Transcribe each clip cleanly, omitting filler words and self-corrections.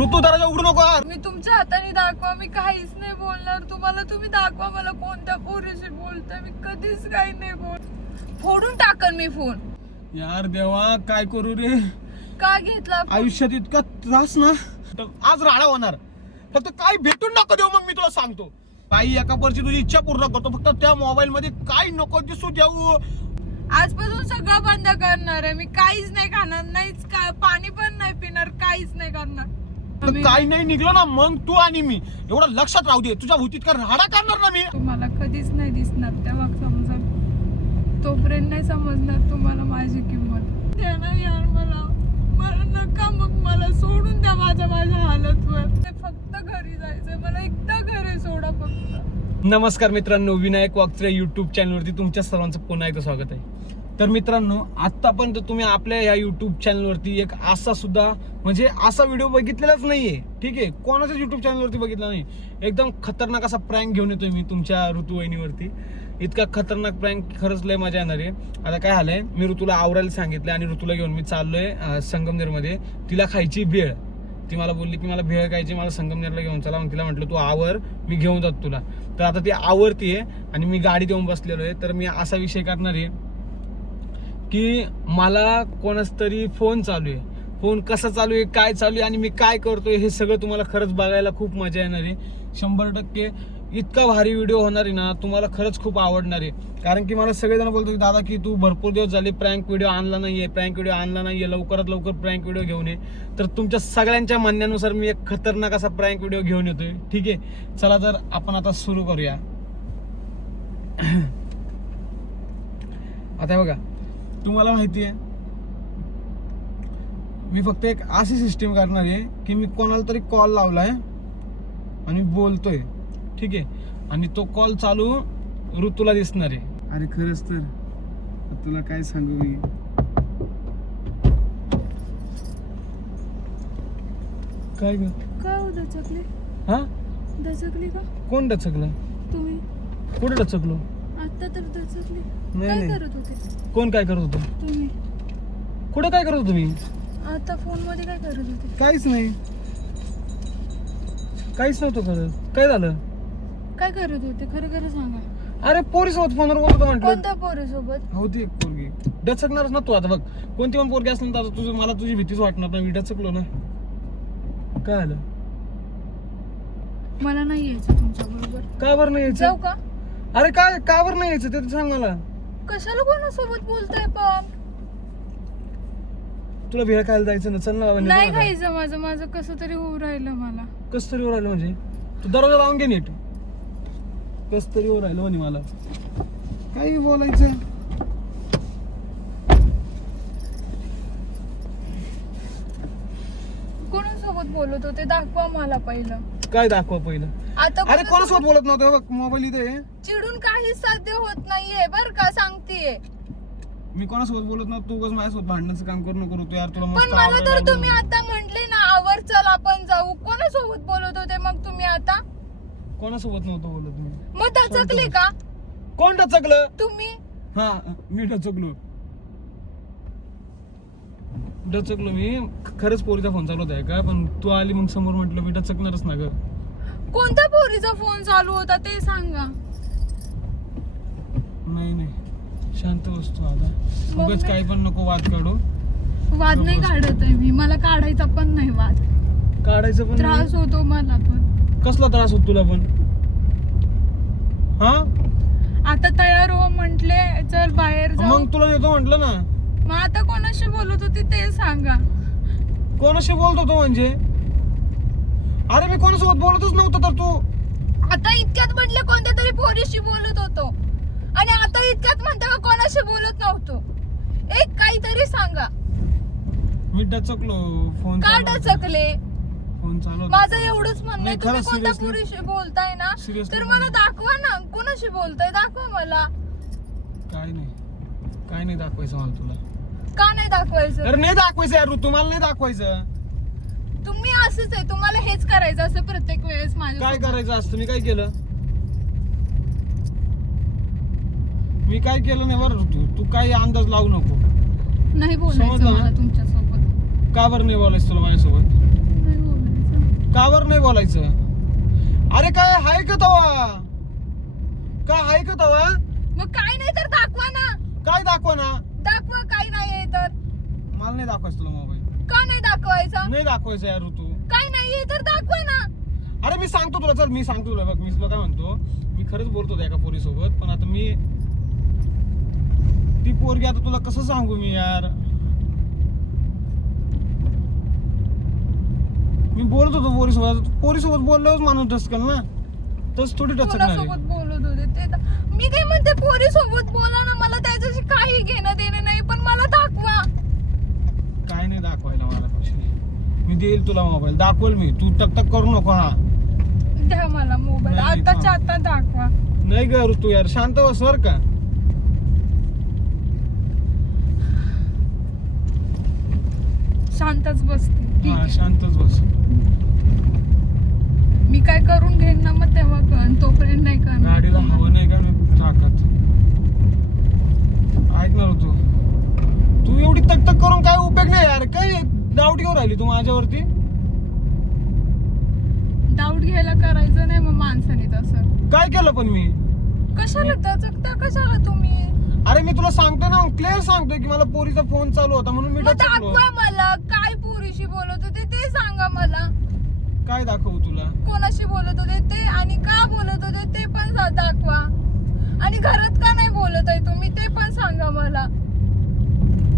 ऋतू दरवाजा उघडू नको यार. मी तुमच्या हाताने दाखवा, मी काहीच नाही बोलणार तुम्हाला. तुम्ही दाखवा मला कोणत्या पोरीशी बोलताय. मी कधीच काही नाही फोडून टाकन मी फोन. यार देवा काय करू रे. का घेतला आयुष्यात इतका त्रास ना, तर आज राडा होणार. फक्त काय भेटून नको देऊ, मग मी तुला सांगतो. काही एका परची तुझी इच्छा पूर्ण करतो. फक्त त्या मोबाईल मध्ये काय नको दिसू देऊ. आजपासून सगळं बंद करणार आहे मी. काहीच नाही खाणार, नाहीच पाणी पण नाही पिणार, काहीच नाही करणार. काही नाही निघलं ना मग तू आणि मी एवढं लक्षात राहू दे. तुझ्या भूतीत का राडा करणार ना मी. तुम्हाला कधीच नाही दिसणार तेव्हा समजा. तोपर्यंत नाही समजणार तुम्हाला माझी किंमत. द्या ना यार मला नका. मग मला सोडून द्या माझ्या हालतवर. फक्त घरी जायचंय मला. एकदा घरी सोडा फक्त. नमस्कार मित्रांनो, विनायक वागचरे युट्यूब चॅनलवरती तुमच्या सर्वांचं पुन्हा एकदा स्वागत आहे. तर मित्रांनो, आतापर्यंत तुम्ही आपल्या या युट्यूब चॅनलवरती एक असा व्हिडिओ बघितलेलाच नाहीये. ठीक आहे, कोणाच्याच युट्यूब चॅनलवरती बघितला नाही. एकदम खतरनाक असा प्रँक घेऊन येतोय मी तुमच्या ऋतुवाहिनीवरती. इतका खतरनाक प्रँक, खरंच लय मजा येणार आहे. आता काय झालंय, मी ऋतूला आवरायला सांगितलं आणि ऋतूला घेऊन मी चाललोय संगमनेरमध्ये. तिला खायची भेळ. ती मला बोलली की मला भेळ खायची, मला संगमनेरला घेऊन चला. मग तिला म्हटलं तू आवर, मी घेऊन जातो तुला. तर आता ती आवरतीये आणि मी गाडी देऊन बसलेलो आहे. तर मी असा विषय करणार आहे की मला कोणाच तरी फोन चालू आहे. फोन कसा चालू आहे, काय चालू आहे आणि मी काय करतोय हे सगळं तुम्हाला खरंच बघायला खूप मजा येणार आहे. 100% इतका भारी व्हिडिओ होणार आहे ना, तुम्हाला खरंच खूप आवडणार आहे. कारण की मला सगळेजण बोलतो की दादा की तू भरपूर दिवस झाले प्रँक व्हिडिओ आणला नाहीये, लवकरात लवकर प्रँक व्हिडिओ घेऊन ये. तर तुमच्या सगळ्यांच्या म्हणण्यानुसार मी एक खतरनाक असा प्रँक व्हिडिओ घेऊन येतोय. ठीक आहे, चला तर आपण आता सुरू करूया. आता बघा, तुम्हाला माहिती आहे मी फक्त एक अशी सिस्टीम करणार आहे की मी कोणाला तरी कॉल लावलाय आणि बोलतोय. ठीक आहे, आणि तो कॉल चालू ऋतूला दिसणार आहे. अरे खरंच तर तुला काय सांगू मी. काय ग का हो दचकले? हा दचकली का? कोण डचकलं? तुम्ही कुठे डचकलो? आता तर दचकले. नाही, काय नाही. करत होते कोण काय करत होतं? तुम्ही? कुठे काय करत होतो मी? आता फोन मध्ये काय करत होते? काहीच नाही, काहीच नव्हतं करत. काय झालं? काय करत होते खरं खरं सांगा. अरे पोरी सोबत फोनवर बोलतो म्हटलं. कोणत्या पोरी सोबत? होती एक पोरगी. डचकणारच ना तू. आता बघ, कोणती पण पोरगी असली तर तुझं मला तुझी भीतीच वाटणार ना. मी डचकलो ना. काय झालं? मला नाही यायचं तुमच्या बरोबर. का बरं नाही जाऊ यायचं? का? अरे काय का बरं नाही यायचं ते तर सांग मला. कशाला कोणासोबत बोलताय पण? तुला भेळ खायला जायचं ना, चल ना. नाही खायचं माझं कसं तरी होऊ राहिलं मला. कस तरी राहिलं म्हणजे तू दरवाजा लावून घे नीट. कस तरी राहिलं म्हणे मला. काही बोलायचं. कोणासोबत बोलत होते दाखवा मला पहिलं. काय दाखवा पहिलं? आता अरे कोणासोबत बोलत नव्हतं. बघ मोबाईल इथे. चिडून काही साध्य होत नाहीये बर का, सांगतेय. मी कोणासोबत बोलत नव्हतं. तू कसं माझ्यासोबत भांडणाचं काम करू नको तू यार. तुला पण मस्त मला तर आवडलं. तुम्ही आता म्हंटले ना आवर चल आपण जाऊ. कोणासोबत बोलत होते मग तुम्ही आता? कोणासोबत नव्हतं बोलत मी. मग दचकले का कोण डचकलं? तुम्ही? हा मी डचकलो मी. खरंच पोरीचा फोन चालू होता का? पण तू आली मग समोर, म्हटलं मी डचकणारच ना ग. कोणत्या पोरीचा फोन चालू होता ते सांगा. नाही शांत बसतो आता. मग उगाच काही पण नको वाद काढू. वाद नाही काढत आहे मी. मला काढायचा पण नाही वाद. काढायचं पण त्रास होतो मला पण. नाही. कसला त्रास होतो तुला पण? हा आता तयार हो म्हंटले, चल बाहेर जाऊ. मग तुला येतो म्हटलं ना. मग आता कोणाशी बोलत होती ते सांगा. कोणाशी बोलत होतो म्हणजे? अरे मी कोणासोबत बोलतच नव्हतं. तर तू आता इतक्यात म्हटले कोणत्या तरी पोरीशी बोलत होतो आणि आता इतक्यात म्हणता का कोणाशी बोलत नव्हतो. एक काहीतरी सांगा. मी डचकलो. फोन का डचकले? फोन चालू होता. माझं एवढंच म्हणणं आहे, नाही, तुम्ही खरंच कोणत्या seriously. पोरीशी बोलताय ना Seriously तर मला दाखवा ना. कोणाशी बोलताय दाखवा मला. काय नाही दाखवायचं मला तुला. का नाही दाखवायचं? अरे नाही दाखवायचं यार, तुम्हाला नाही दाखवायचं. तुम्ही असंच आहे, तुम्हाला हेच करायचं असं प्रत्येक वेळेस माझ्या. काय करायचं असतं? मी काय केलं? मी काय केलं नाही बरं. तू काही अंदाज लावू नको. नाही बोलायचं समजलं ना? मला तुमच्या सोबत. का बरं नाही बोलायचं तुला माझ्यासोबत? नाही बोलायचं नाही बोलायचं. अरे काय हाय का तवा, काय हाय का तवा? मग काय नाही तर दाखवा ना. काय दाखवा ना? दाखवा काय नाहीये तर. मला नाही दाखवायचं तुला मोबाईल. का नाही दाखवायचा? नाही दाखवायचं यार ऋतू. काय नाहीये तर दाखवा ना. अरे मी सांगतो तुला, चल मी सांगतो तुला. बघ मी तुला काय म्हणतो, मी खरंच बोलतो त्या एका पोरी सोबत, पण आता मी ती पोरगी आता तुला कसं सांगू मी यार. मी बोलत होतो पोरी सोबत बोलल्यावर माणूस डसकल ना, तस थोडी डचकणार आहे. कोणासोबत बोलत होते ते मी काय म्हणते, पोरी सोबत बोला ना, मला त्याच्याशी काही घेणं देणं नाही, पण मला दाखवा. काय नाही दाखवायला मला पैसे. मी देईल तुला मोबाईल, दाखवल मी, तू टकटक करू नको. हा द्या मला मोबाईल, नाही, आताच्या आता दाखवा. नाही ग ऋतू यार, शांत बस बर का. शांतच बसते. ठीक हा आहे. शांतच बस. मी काय करून घेईन ना मग तेव्हा कळन, तोपर्यंत नाही करणार. गाडीला हवा नाही का ताकद. ऐक ना ऋतू, तू एवढी तकतक करून काय उपयोग नाही यार. काय डाऊट घेऊन राहिली तू माझ्यावरती? डाऊट घ्यायला करायचं नाही मग माणसाने तसं. काय केलं पण मी? कशाला दचकता कशाला तुम्ही? अरे मी तुला सांगतो ना, क्लिअर सांगतोय की मला पोरीचा फोन चालू होता म्हणून मी मग डचकलो. दाखवा मला, काय पोरीशी बोलत होते ते सांगा मला. काय दाखवू तुला? कोणाशी बोलत होते ते आणि का बोलत होते ते पण दाखवा. आणि घरात का नाही बोलत आहे तुम्ही ते पण सांगा मला.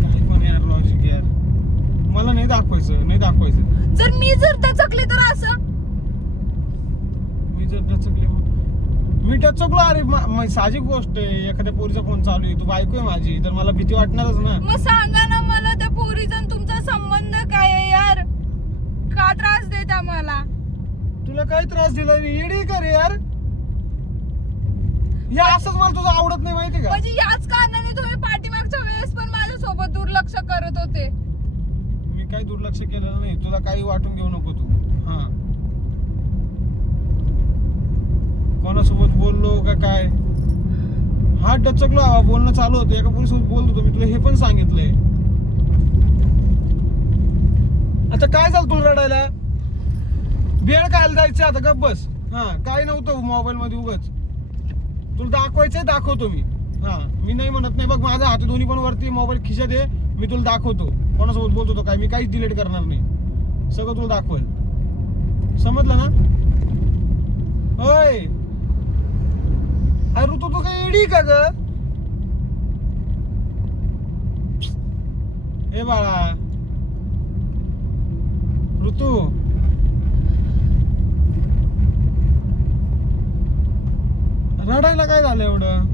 काय पण यार लॉजिक यार. मला नाही दाखवायचं, नाही दाखवायचं. जर मी जर दचकले तर असं. मी जर डचकले, मी डचकलो. अरे साहजिक गोष्ट आहे, एखाद्या पोरीचा फोन चालू आहे, तू बायको आहे माझी, तर मला भीती वाटणारच ना. मग सांगा ना मला त्या पोरीचा आणि तुमचा संबंध काय आहे यार? का त्रास देता मला? तुला काय त्रास दिला मी? येडी कर यार. या असंच मला तुझं आवडत नाही माहिती का? म्हणजे याच कारणाने तुम्ही पाठीमागच्या वेळेस पण माझ्यासोबत दुर्लक्ष करत होते. मी काही दुर्लक्ष केलेलं नाही, तुला काही वाटून घेऊ नको तू. हा कोणासोबत बोललो का काय? हा डचकलो, बोलणं चालू होतं, एका पोरीसोबत बोलत होतो मी, तुला हे पण सांगितलंय. आता काय झालं तुला रडायला? वेळ काय जायचं आता, गप बस. हा काय नव्हतं मोबाईल मध्ये उगाच. तुला दाखवायचंय दाखवतो मी. हा मी नाही म्हणत नाही. बघ माझा हात दोन्ही पण वरती, मोबाईल खिशात आहे, मी तुला दाखवतो कोणासोबत बोलतो तो काय. मी काहीच डिलीट करणार नाही, सगळं तुला दाखवेल. समजलं ना? होय. अरे ऋतू तू काय एडी का ग? ए बाळा ऋतू, रडायला काय झालं एवढं?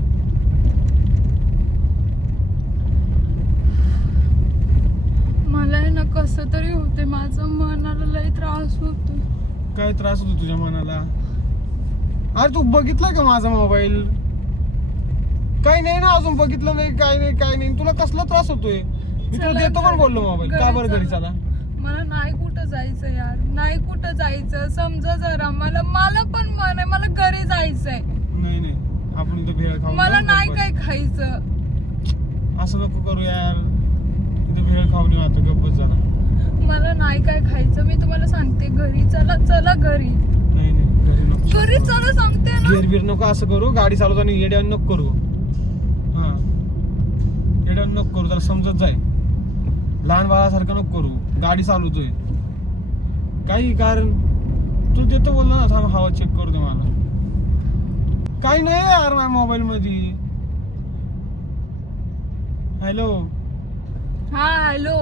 मला ना कसं तरी होते, माझं मनाला लय त्रास होतो. काय त्रास होतो तुझ्या मनाला? अरे तू बघितला का माझा मोबाईल? काही नाही ना, अजून बघितलं नाही, काय नाही काय नाही. तुला कसला त्रास होतोय? मी तुला चला देतो पण बोललो मोबाईल. का बरं घरी चला? मला नाही कुठं जायचं यार, नाही कुठं जायचं. समजा जरा मला पण मन आहे, मला घरी जायचंय. नाही नाही, आपण इथं भेळ खाऊ. मला नाही काय खायचं. असं नको करू यार, इथं भेळ खाऊ नाही आता. गप्पच जरा. मला नाही काय खायचं. मी तुम्हाला सांगते घरी चला, चला घरी. नाही नाही, घरी नको. घरी चला सांगते ना. गिरबीर नको असं करू. गाडी चालवताना येड्यावर नको करू. हा येड्यावर नको करू, जरा समजत जाय. लहान बाळासारखं नको करू. गाडी चालवतोय काही कारण. तू देतो बोलला ना, थांब हवा चेक करू दे मला. काही नाही यार माझ्या मोबाईल मध्ये. हॅलो. हा हॅलो.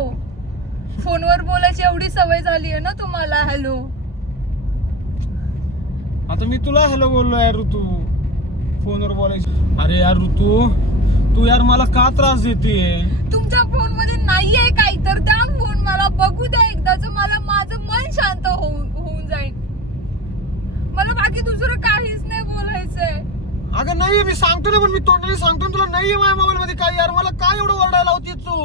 फोनवर बोलायची एवढी सवय झाली आहे ना तुम्हाला. हॅलो. आता मी तुला हॅलो बोललो यार ऋतू, फोनवर बोलायची. अरे यार ऋतू, तू यार मला का त्रास देते? तुमच्या फोन मध्ये नाहीये काही तर द्या फोन, मला बघू द्या एकदाच. मला माझं मन शांत होऊन जाईल. मला बाकी दुसरं काहीच नाही बोलायचंय. अगं नाहीये, मी सांगतो ना, पण मी तोंडाने सांगतो तुला नाहीये माझ्या मोबाईल मध्ये काय. यार मला काय एवढं ओरडायला होती तू?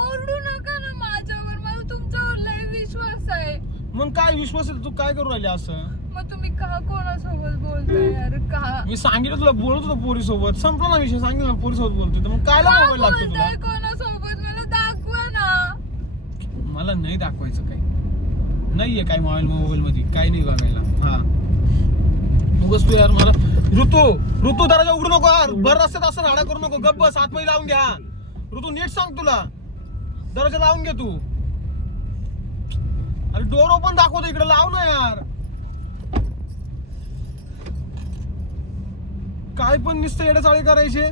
ओरडू नका ना माझ्यावर, मला तुमच्यावर लय विश्वास आहे. मग काय विश्वास आहे? तू काय करू राहिली असं? मग तुम्ही का कोणासोबत बोलताय यार? का मी सांगितलं तुला, बोलत होतो पोरी सोबत, संपला ना विषय. सांगितलं पोरी सोबत बोलतोय, तर मग कायला मोबाईल लागतो तुला? कोणासोबत? मला दाखवा ना. मला नाही दाखवायचं काही. नाहीये काय मोबाईल मध्ये काही नाही बघायला. हा उगाच तू यार मला ऋतू दरवाजा उघडू नको यार. भर रस्त्यात असं राडा करू नको. गप्प बस, आतमध्ये लावून घ्या. ऋतू नीट सांग, तुला दरवाजा लावून घे तू. अरे डोर ओपन दाखवतो, इकडे लाव ना यार. काय पण नुसतं येड्याचाळी करायचे.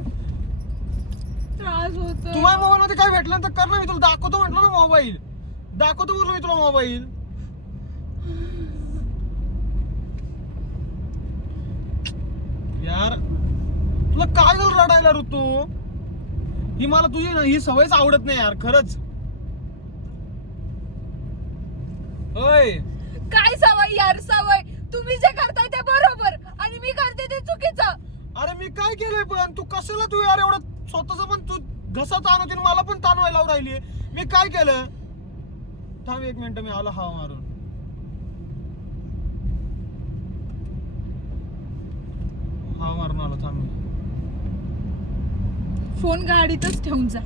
त्रास होतो. तुम्हाला मोबाईल मध्ये काय भेटलं तर कर ना. मी तुला दाखवतो म्हटलं ना मोबाईल. दाखवतो बोललो मी तुला मोबाईल. यार तुला काय झालं रडायला ऋतू? ही मला तुझी ना ही सवयच आवडत नाही यार, खरंच. होय काय सवय यार सवय? तुम्ही जे करताय ते बरोबर आणि मी करते ते चुकीचं. अरे मी काय केलंय पण? तू कशाला तू यार एवढं स्वतःच पण तू घसा ताणवते, मला पण ताणवायला लावून राहिली. मी काय केलं? थांब 1 मिनिट, मी आलो हवा मारून. हवा मारून आलो, थांब. फोन गाडीतच ठेवून जा.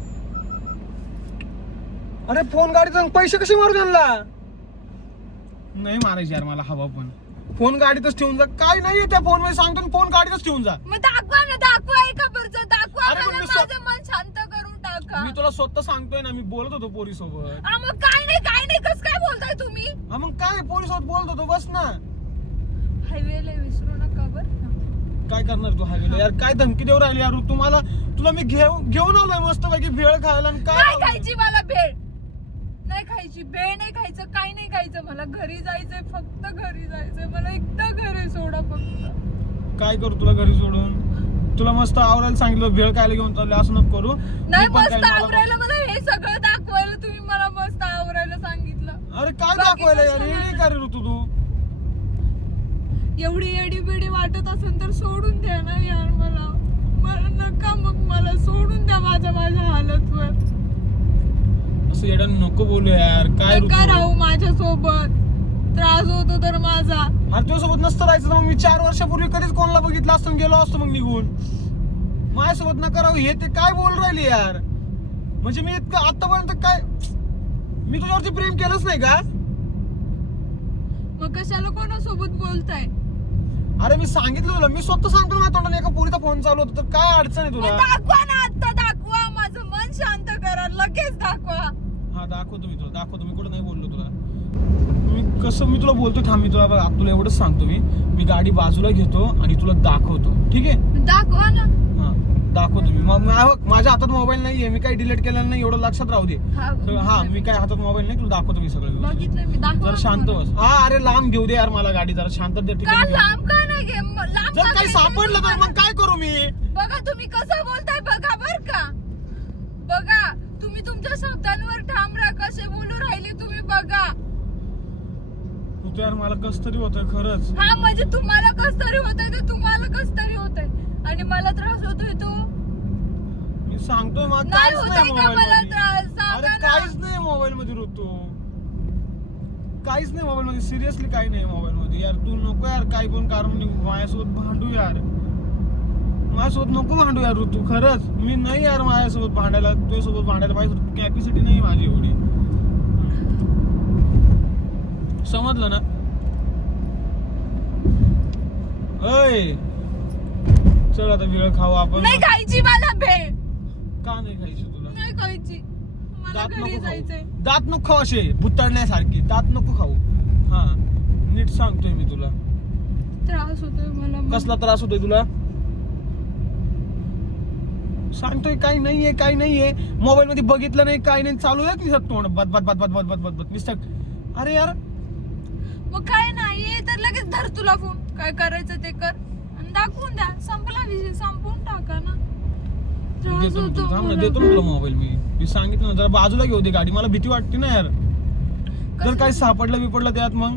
अरे फोन गाडीचा पैसे कसे मारू त्यांना? नाही मारायचे यार मला हवा. पण फोन गाडीतच ठेवून जा. काय नाहीये त्या फोन मध्ये सांगतो, फोन गाडीतच ठेवून जा. मग दाखवा ना, दाखवा एका बरचं दाखवा. अरे मला पण माझं मन शांत करून टाका. मी तुला स्वतः सांगतोय ना, मी बोलत होतो पोरी सोबत. मग काय नाही कस काय बोलताय तुम्ही? हा मग काय, पोरी सोबत बोलत होतो, बस ना. हायवेला विसरू नका बरं. काय करणार तू हायवेला यार? काय धमकी देऊ राहिली यार? तुला मी घेऊन आलोय मस्त पैकी भेळ खायला. आणि नाही काय खायची मला भेळ. नाही खायची भेळ, नाही खायचं, काही नाही खायचं. मला घरी जायचंय, फक्त घरी जायचंय. मला एकदा घरी सोडा फक्त. काय करू तुला घरी सोडून? तुला मस्त आवरायला सांगितलं, भेळ खायला घेऊन चालले, असं नको करू. नाही मस्त आवरायला, मला हे सगळं दाखवायला तुम्ही मला मस्त आवरायला सांगितलं. अरे काय दाखवायला यार? येडी का रे ऋतू तू? एवढी एडी बिडी वाटत असेल तर सोडून द्या ना यार. मला नका, मग मला सोडून द्या माझ्या हालतवर. असं येडा नको बोलू यार. काय नका राहू माझ्या सोबत. त्रास होतो तर माझा. अरे तुझ्यासोबत नसतं राहायचं तर मग मी 4 वर्षापूर्वी कधीच कोणाला बघितलं असतं, गेलो असतो मग निघून. माझ्यासोबत नका राहू. हे ते काय बोल राहिली यार? म्हणजे मी इतकं आतापर्यंत काय, मी तुझ्यावरती प्रेम केलंच नाही का? मग कशाला कोणासोबत बोलताय? अरे मी सांगितलं तुला, मी स्वतः सांगतो ना तोंडाने. एका पोरीचा फोन चालू होता तर काय अडचण आहे तुला? दाखवा ना, आता दाखवा. माझं मन शांत करा, लगेच दाखवा. हा दाखवतो मी तुला, दाखवतो. मी कुठं नाही बोललो तुला. मी तुला बोलतो, थांब. मी तुला एवढंच सांगतो. मी गाडी बाजूला घेतो आणि तुला दाखवतो, ठीक आहे? दाखवा ना. हा दाखवतो मी. माझ्या हातात मोबाईल नाहीये, मी काही डिलीट केलेलं नाही, एवढं लक्षात राहू दे. हा मी काय हातात मोबाईल नाही, तुला दाखवतो मी सगळं. बघितलं मी, दाखवा. जरा शांत बस. हा अरे लांब घेऊ दे यार मला गाडी, जरा शांत दे. ठीक का आहे लांब का नाही घे? लांब जर का काही घे? सापडलं तर मग काय करू मी? बघा तुम्ही कसं बोलताय, बघा बर का. बघा तुम्ही तुमच्या शब्दांवर ठाम राहा. कसे बोलू राहिले तुम्ही, बघा. तू यार मला कस तरी होतंय खरंच. हा म्हणजे तुम्हाला कस तरी होतंय, ते तुम्हाला कस तरी होतंय आणि मला त्रास होतोय तो. मी सांगतोय मला नाही काहीच होतंय नाही का मोबाईल मला मध्ये. त्रास? अरे सांगा ना. काहीच नाही मोबाईल मध्ये ऋतू. काहीच नाही मोबाईल मध्ये, सिरियसली काही नाही मोबाईल मध्ये यार. तू नको यार काही पण कारण माझ्यासोबत भांडू यार. माझ्यासोबत नको भांडू यार ऋतू, खरंच. मी नाही यार माझ्यासोबत भांडायला, तुझ्यासोबत भांडायला माझ्यासोबत कॅपॅसिटी नाही माझी एवढी. समजलं ना? अय चल आता वेळ खाऊ आपण. नाही खायची मला भेळ. का नाही खायची तुला? नाही खायची मला, दात घरी नको जायचंय. खाऊ. दात नको खाऊ असे भुताळण्यासारखी. दात नको खाऊ. हा नीट सांगतोय मी तुला. त्रास होतोय मला. कसला त्रास होतोय तुला? सांगतोय काही नाहीये, काही नाहीये. मोबाईल मध्ये बघितलं नाही, काही नाही, चालू आहे निसत तोंड बद बद बद बद बद बद बद निसत. अरे यार मग काय नाहीये तर लगेच धर तुला फोन. काय करायचं ते कर आणि दाखवून द्या. संपला विषय, संपवून टाका ना. त्रास देतो होतो थांब ना, मला. देतो ना तुला मोबाईल. मी सांगितलं ना, जरा बाजूला घेऊ दे गाडी. मला भीती वाटते ना यार. जर काही सापडलं बिपडलं त्यात मग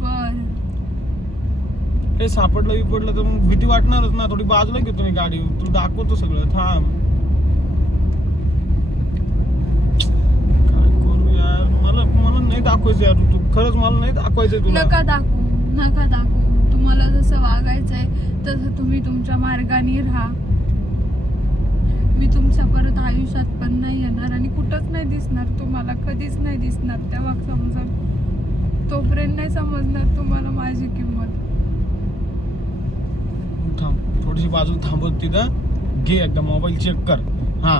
बर. काही सापडलं बिपडलं तर मग भीती वाटणारच ना. थोडी बाजूला घेतो मी गाडी, तुला दाखवतो सगळं. थांब. काय करू यार? मला नाही दाखवायचं यार तू, खरंच मला नाही दाखवायचंय तुला. नका दाखवू, नका दाखवू. तुम्हाला जसं वागायचंय तसं तुम्ही तुमच्या मार्गाने राहा. मी तुमच्या परत आयुष्यात पण नाही येणार आणि कुठंच नाही दिसणार तुम्हाला, कधीच नाही दिसणार. तेव्हा समजा तोपर्यंत नाही समजणार तुम्हाला माझी किंमत. थांब, थोडीशी बाजूला थांबत तिथं घे, एकदा मोबाईल चेक कर. हा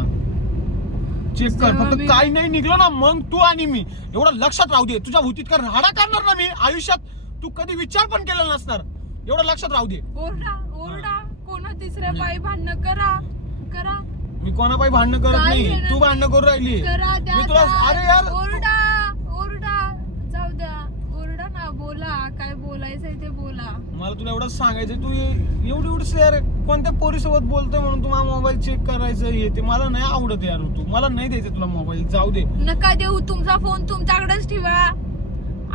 चेक कर, जेव्हा फक्त मी- काही नाही निघलं ना मग तू आणि मी एवढं लक्षात राहू दे. तुझ्या भूतीत का राडा करणार ना मी आयुष्यात, तू कधी विचार पण केला नसणार, एवढं लक्षात राहू दे. ओरडा ओरडा, कोणा तिसऱ्या पायी भांडणं करा करा मी कोणापायी भांडणं करत काय नाही, घेणं तू भांडणं करून राहिली. करा द्या मी तुला द्या. अरे यार ओरडा ओरडा, जाऊ द्या, ओरडा ना, बोला काय बोलायचंय ते बोला. मला तुला एवढंच सांगायचं, तू एवढी यार कोणत्या पोरीसोबत बोलतोय म्हणून तुम्हाला मोबाईल चेक करायचं हे ते मला नाही आवडत यार. तू मला नाही द्यायचं तुला मोबाईल, जाऊ दे. नका देऊ, तुमचा फोन तुमच्याकडेच ठेवा.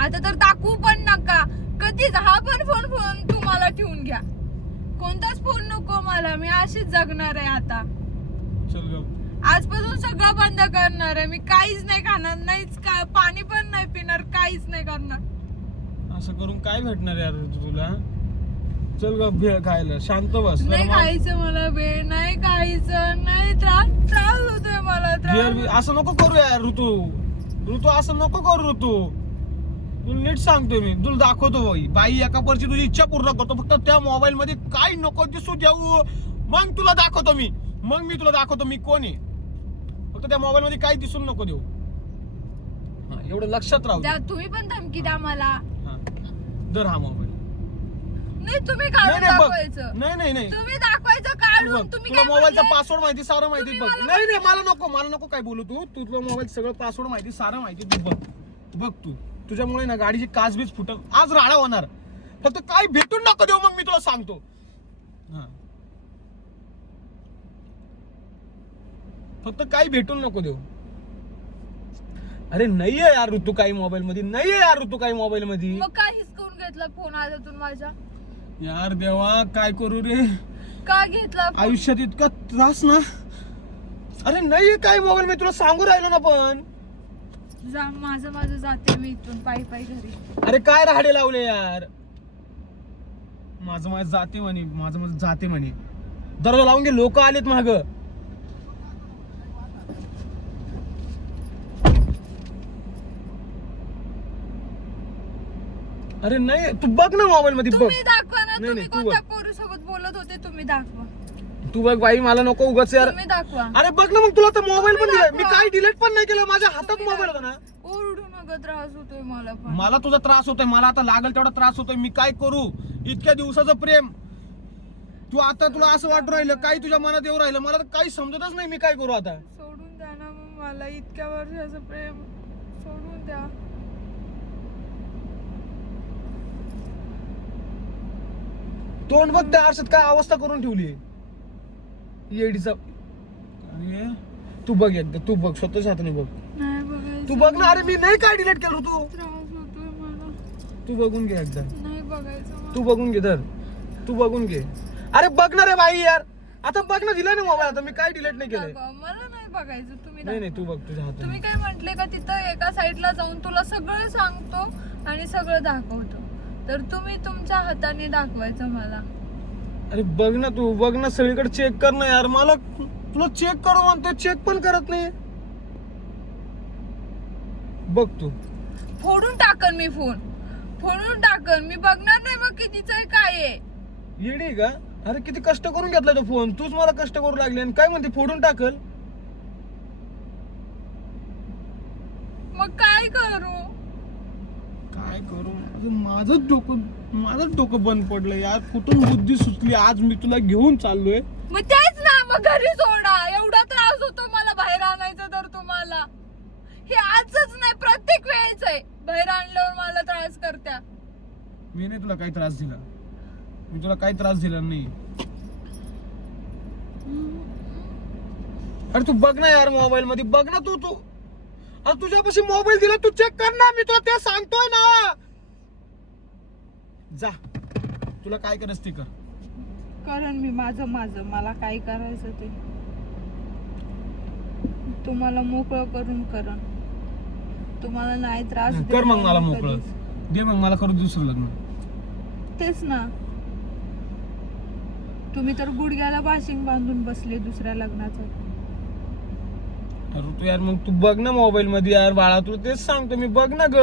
आता तर दाखवू पण नका कधीच. हा पण फोन तुम्हाला ठेवून घ्या, कोणताच फोन नको मला. मी अशीच जगणार आहे आता. चल ग, आजपासून सगळं बंद करणार आहे मी. काहीच नाही खाणार, नाहीच पाणी पण नाही पिणार, काहीच नाही करणार. असं करून काय भेटणार यार तुला? चल ग भेळ खायला, शांत बस. नाही खायचं मला, भेळ नाही खायचं, नाही. त्रास होतोय मला, त्रास. असं नको करू यार ऋतू असं नको करू ऋतू. तुला नीट सांगतोय मी, तुला दाखवतो बाई एका परची तुझी इच्छा पूर्ण करतो. फक्त त्या मोबाईल मध्ये काय नको दिसू देऊ, मग तुला दाखवतो मी. तुला दाखवतो मी कोण आहे. फक्त त्या मोबाईल मध्ये काही दिसून नको देऊ. एवढं लक्षात राहू दे. तुम्ही पण धमकी द्या मला. दर हा मोबाईल. नाही तुम्ही काढून दाखवायचं. नाही तुम्ही दाखवायचं काढून. तुम्ही तुला काय मोबाईलचा म्हणले? पासवर्ड माहिती, सारं माहिती तुम्ही बघ. मला नाही मला नको काय बोलू तू. तुला मोबाईल सगळं पासवर्ड माहिती, सारं माहिती तू बघ तू. तुझ्यामुळे ना गाडीची काचबीज फुटल, आज राडा होणार. फक्त काय भेटून नको देऊ, मग मी तुला सांगतो. फक्त काही भेटून नको देऊ. अरे नाहीये यार ऋतू काही मोबाईल मध्ये, नाहीये यार ऋतू काही मोबाईल मध्ये. मग काय हिसकावून घेतला फोन आजतून माझ्या? यार देवा काय करू रे, का घेतला फोन? आयुष्यात इतका त्रास ना. अरे नाहीये काय मोबाईल, मी तुला सांगू राहिलो ना. पण जा, माझं जाते मी इथून पायी घरी. अरे काय राहडे लावले यार. माझं जाते म्हणे, दरवाजा लावून घे, लोक आलेत माग. अरे नाही, तू बघ ना मोबाईल मध्ये बघ. तुम्ही दाखवा ना. नाही, तुम्ही तू कोणत्या पोरीसोबत बोलत होते, तुम्ही दाखवा. तू बघ बाई, मला नको उगाच यार. तुम्ही दाखवा. अरे बघ ना, मग तुला तर मोबाईल पण तुम्ही दिलाय मी, दाखवा. काही डिलीट पण नाही केलं. माझ्या हातात मोबाईल होता ना. ओरडू नका, त्रास होतोय मला पण. मला तुझा त्रास होतोय, मला आता लागल तेवढा त्रास होतोय. मी काय करू, इतक्या दिवसाचं प्रेम तू आता तुला असं वाटू राहिलं, काही तुझ्या मनात येऊ राहिलं, मला तर काही समजतच नाही. मी काय करू आता? सोडून द्या ना मग मला. इतक्या वर्षाचं प्रेम सोडून द्या. तोंड बघ त्या आरशात, काय अवस्था करून ठेवली येडीचा. अरे तू बघ एकदा, तू बघ स्वतःच्या हाताने बघ. नाही बघायचं. तू बघ ना. अरे मी नाही काय डिलीट केलं तू. त्रास होतोय मला. तू बघून घे एकदा, नाही बघायचं मला. तू बघून घे. तू बघून घे. अरे बघ ना रे बाई यार, आता बघ ना, दिला ना मोबाईल आता. मी काय डिलीट नाही केलंय. दाखवा. मला नाही बघायचं. तुम्ही नाही दाखवा. तू बघ तुझ्या हाताने. तुम्ही काय म्हंटले का तिथं एका साईडला जाऊन तुला सगळं सांगतो आणि सगळं दाखवतो, तर तुम्ही तुमच्या हाताने दाखवायचं मला. अरे बघ ना, तू बघ ना, सगळीकडे चेक कर ना यार. मला तुला चेक करू म्हणतो, चेक पण करत नाही. बघ तू. फोडून टाकन मी फोन, फोडून टाकन मी. बघणार नाही मग कितीच आहे काय आहे. येडी का? अरे किती कष्ट करून घेतला तो फोन, तूच मला कष्ट करू लागले आणि काय म्हणते फोडून टाकल. मग काय करू? माझंच डोकं बंद पडलं यार. कुठून बुद्धी सुचली आज मी तुला घेऊन चाललोय. मग तेच ना, मग घरी सोडा. एवढा त्रास होतो मला बाहेर आणायचं तर तुम्हाला. हे आजच नाही, प्रत्येक वेळेच आहे. बाहेर आणल्यावर मला त्रास करत्या. मी नाही तुला काही त्रास दिला, मी तुला काही त्रास दिला नाही. अरे तू बघ ना यार मोबाईल मध्ये, बघ ना तू. अरे तुझ्यापाशी मोबाईल दिला, तू चेक कर ना. मी तुला ते सांगतोय ना. जा, तुला काय करायचं ते कर. कारण मी माझं मला काय करायचं ते तुम्हाला मोकळं करून करण. तुम्हाला नाही त्रास कर मग मला देणार मोकळं कधीच. दे, मग मला करू दुसरं लग्न. तेच ना, तुम्ही तर गुडघ्याला बाशिंग बांधून बसले दुसऱ्या लग्नाचं. अरे तू यार मग तू बघ ना मोबाईल मध्ये यार बाळा, तुला तेच सांगतो मी. बघ ना ग.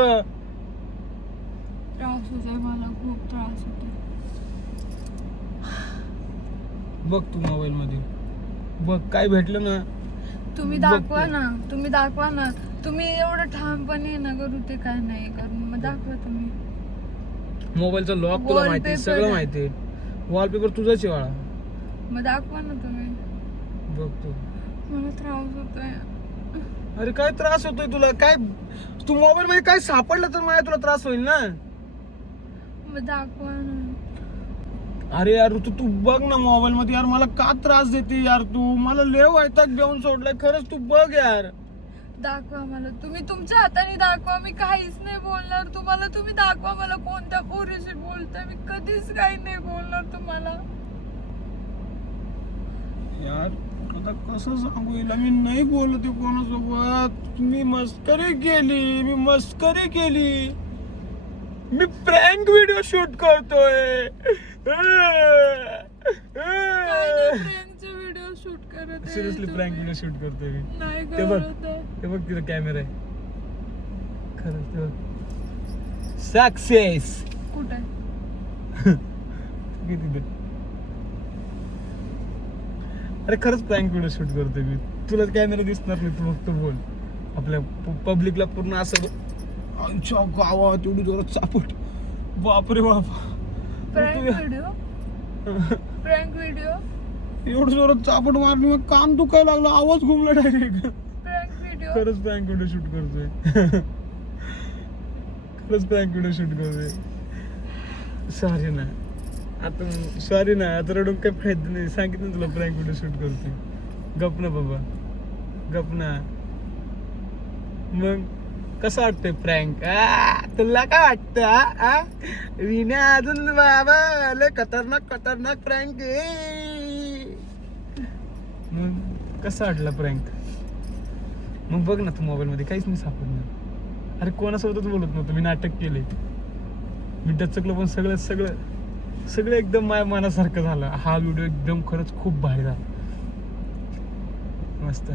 त्रास होतोय मला, खूप त्रास होतोय. बघ तू मोबाईल मध्ये बघ, काय भेटलं ना. तुम्ही बघ दाखवा तू. ना, तुम्ही दाखवा ना. तुम्ही एवढं ठामपणे ना करू ते काय नाही करून, मग दाखवा तुम्ही. मोबाईलचा लॉक तुला माहिती आहे, Wallpaper सगळं आहे. माहिती आहे. वॉलपेपर तुझाच आहे वाळा. मग दाखवा ना तुम्ही. बघ तू. मला त्रास होतोय. अरे काय त्रास होतोय तुला? काय तू मोबाईल मध्ये काय सापडलं तर मला तुला त्रास होईल ना. मग दाखवा ना. अरे यार तू बघ ना मोबाईल मध्ये. यार मला का त्रास देते यार तू? मला लय वैताग घेऊन सोडलाय खरंच. तू बघ यार. दाखवा मला तुम्ही, तुमच्या हाताने दाखवा. मी काहीच नाही बोलणार तुम्हाला. तुम्ही दाखवा मला कोणत्या पोरीशी बोलताय. मी कधीच काही नाही बोलणार तुम्हाला. यार आता कसं सांगू हिला? मी नाही बोलते कोणासोबत. मी मस्करी केली. मी प्रँक व्हिडिओ शूट करतोय. व्हिडिओ शूट करत सिरियसली प्रँक व्हिडिओ शूट करतोय मी. नाही ते बघ. करत आहे. ते बघ तिथं कॅमेरा आहे. खरंच सक्सेस. कुठे? तिथे. अरे खरंच प्रँक व्हिडिओ शूट करतोय मी. तुला कॅमेरा दिसणार नाही, तू फक्त बोल. आपल्या पब्लिकला पूर्ण असं आमच्या गावात एवढी जोरात चापट. बापरे बाप. प्रँक व्हिडिओ एवढं जोरात चापट मारली मग कान दुखायला लागला, आवाज घुमला डायरेक्ट. Prank video. खरंच प्रँक व्हिडिओ शूट करतोय. खरंच प्रँक व्हिडिओ शूट करतोय. सॉरी ना आता रडून काही फायदा नाही. सांगितलं तुला प्रँक व्हिडिओ शूट करतोय. गप ना बाबा, गप ना. मग कसं वाटतंय प्रँक? तुला काय वाटतं? विना अजून बाबा लय खतरनाक प्रँक. मग कसं वाटलं प्रँक? मग बघ ना तू मोबाईल मध्ये काहीच नाही सापडणार. अरे कोणासोबतच बोलत नव्हतं. मी नाटक केले, मी डचकलो, पण सगळं एकदम माझ्या मनासारखं झालं. हा व्हिडिओ एकदम खरंच खूप भारी झाला. मस्त.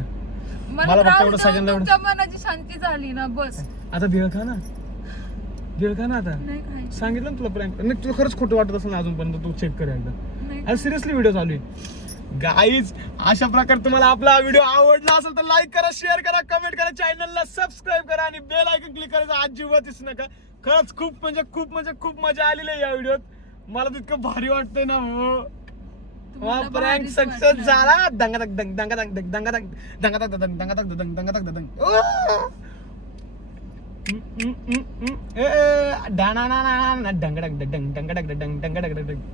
मला फक्त त्रास एवढं सगळ्यांना देऊन तुमच्या मनाची शांती झाली ना बस. आता भेळ खा ना आता. नाही खायचं. सांगितलं ना तुला प्रँक. नाही तुला खरंच खोटं वाटत असेल ना अजूनपर्यंत, तू चेक कर एकदा. नाही. अरे सिरियसली व्हिडिओ चालू आहे. गाईज अशा प्रकारे तुम्हाला आपला व्हिडिओ आवडला असेल तर लाईक करा, शेअर करा, कमेंट करा, चॅनलला सबस्क्राईब करा आणि बेल आयकॉन क्लिक करायचं अजिबात विसरू नका. खरंच खूप मजा आलेली आहे या व्हिडिओत. मला तर इतकं भारी वाटतंय ना हो. तुम्हाला प्रँक भारीच सक्सेस वाटलं. झाला. दंगातक.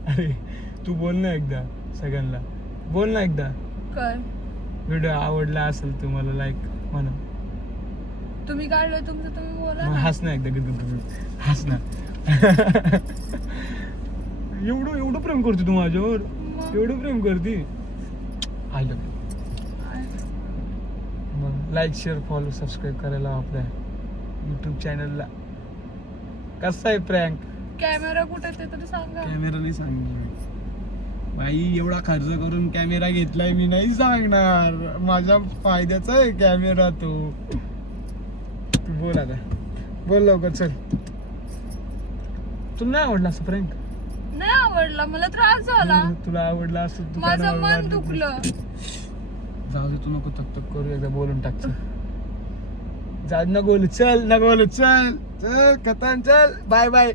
अरे तू बोल ना एकदा सगळ्यांना. बोल ना एकदा. काय व्हिडिओ आवडला असेल तुम्हाला लाईक म्हणा. तुम्ही काढलं तुमचं तुम्ही बोला मग ना. हस ना एकदा. हस ना. एवढं प्रेम करते तू माझ्यावर. मग. एवढं प्रेम करते. I love you. मग लाईक शेअर फॉलो सबस्क्राईब करायला आपल्या युट्यूब चॅनलला. कसा आहे प्रँक? कॅमेरा कुठे ते तरी सांगा. कॅमेरा नाही सांगणार बाई. एवढा खर्च करून कॅमेरा घेतलाय मी, नाही सांगणार. माझ्या फायद्याचा आहे कॅमेरा. तू बोल आता. बोल लवकर चल. तुला नाही आवडला असं प्रँक? नाही आवडला. मला त्रास झाला. तुला आवडला असं तू माझं कानावर मन मारलं. दुखलं. जाऊ दे, तू नको तक करू. एकदा बोलून टाक. चल जा. नको बोलू. चल कथान. चल बाय.